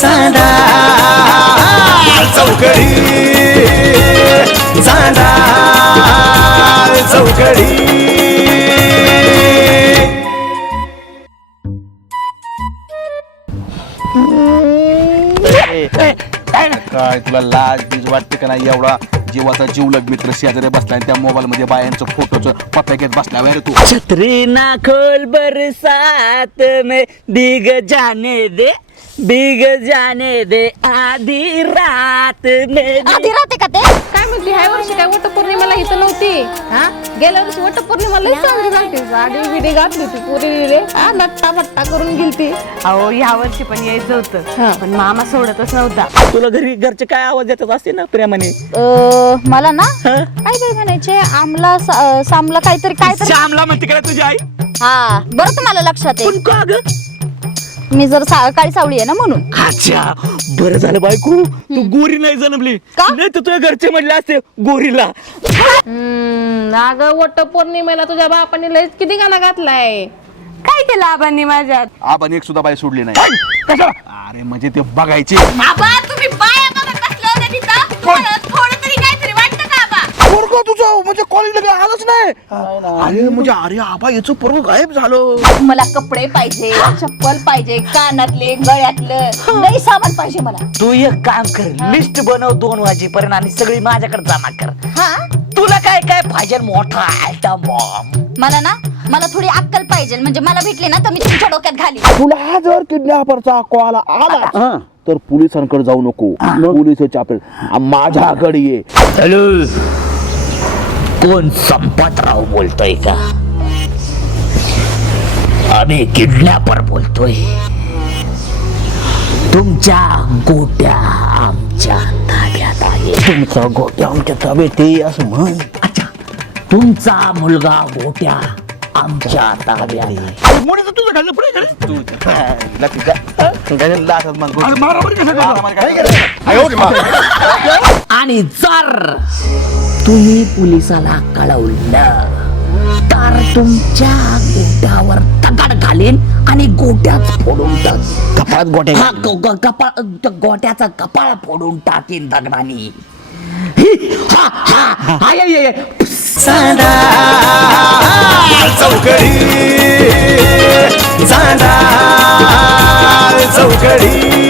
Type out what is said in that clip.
चांदा चौकडी चांदा चौकडी. काय तुला लाज बीज वाटते का नाही? एवढा जीवाचा जीवलग मित्र शेजारी बसलाय त्या मोबाईल मध्ये बायांचं फोटोचं पप्या घेत बसला रे तू. छतरी ना खोल बरसात में भीग जाने दे आधी रात में. आधी राहते का ते? काय म्हटली ह्या वर्षी काय वटपौर्णिमेला इथं नव्हती? हा गेल्या वर्षी वटपौर्णिमेला लई चांगली झाली. साडी बिडी घातली होती पुरी रे, हा नट्टा बट्टा करून गेलती. अहो ह्या वर्षी पण यायचं होतं पण मामा सोडतच नव्हता. तुला घरचे काय आवाज येतात असते ना प्रेमाने? मला ना काहीतरी म्हणायचे आमला सामला काहीतरी श्यामला म्हणते का तुझी आई? हा बरं तुम्हाला लक्षात आहे. पण का ग? मी जर काळी सावळी आहे ना म्हणून. अच्छा बरं झालं बायको तू गोरी नाही जन्मली, नाही तर तुझ्या घरचे म्हणले असते गोरीला. अगं वटपौर्णिमेला तुझ्या बापाने लयच किती गाणं घातलाय. काय केलं आबांनी माझ्यात? आपण एक सुद्धा बाई सोडली नाही. अरे म्हणजे ते बघायचे. बाबा तुम्ही बाया बघत बसले होते तिथं, तुम्हाला थोडं तरी काहीतरी वाटतं का बाबा? पोरगं तुझं म्हणजे कॉलेजला आलंच नाही. अरे म्हणजे अरे आबा याचं पोरगं गायब झालं. मला कपडे पाहिजे, चप्पल पाहिजे, कानातले गळ्यातलं लई सामान पाहिजे मला. तू एक काम कर, लिस्ट बनव 2 वाजेपर्यंत आणि सगळी माझ्याकडे जमा कर. हा तुला काय काय पाहिजे मोठा आयटम बॉम्ब. मला थोडी अक्कल पाहिजे, म्हणजे मला भेटली ना तर मी तुमच्या डोक्यात घाली. तुला जर किडनॅपरचा कॉल आला तर पोलिसांकडे जाऊ नको. पोलिस चापेल माझ्याकडे ये. हॅलो कोण संपतराव बोलतोय का? आम्ही किडनॅपर बोलतोय. तुमच्या गोट्या आमच्या ताब्यात आहे. तुमचा गोट्या आमच्या ताब्यात आहे असं म्हण. अच्छा तुमचा मुलगा गोट्या आमच्या ताब्यात आहे. मोठ्याचं तुझं घाललं पुढे आणि जर तुम्ही पोलिसाला कळवलं तर तुमच्या गोट्यावर दगड घालीन आणि गोट्याच फोडून टाक. कपाळात गोट्या हा गोट्याचा कपाळ फोडून टाकीन दगडानी. चांदा चौकडी चांदा चौकडी.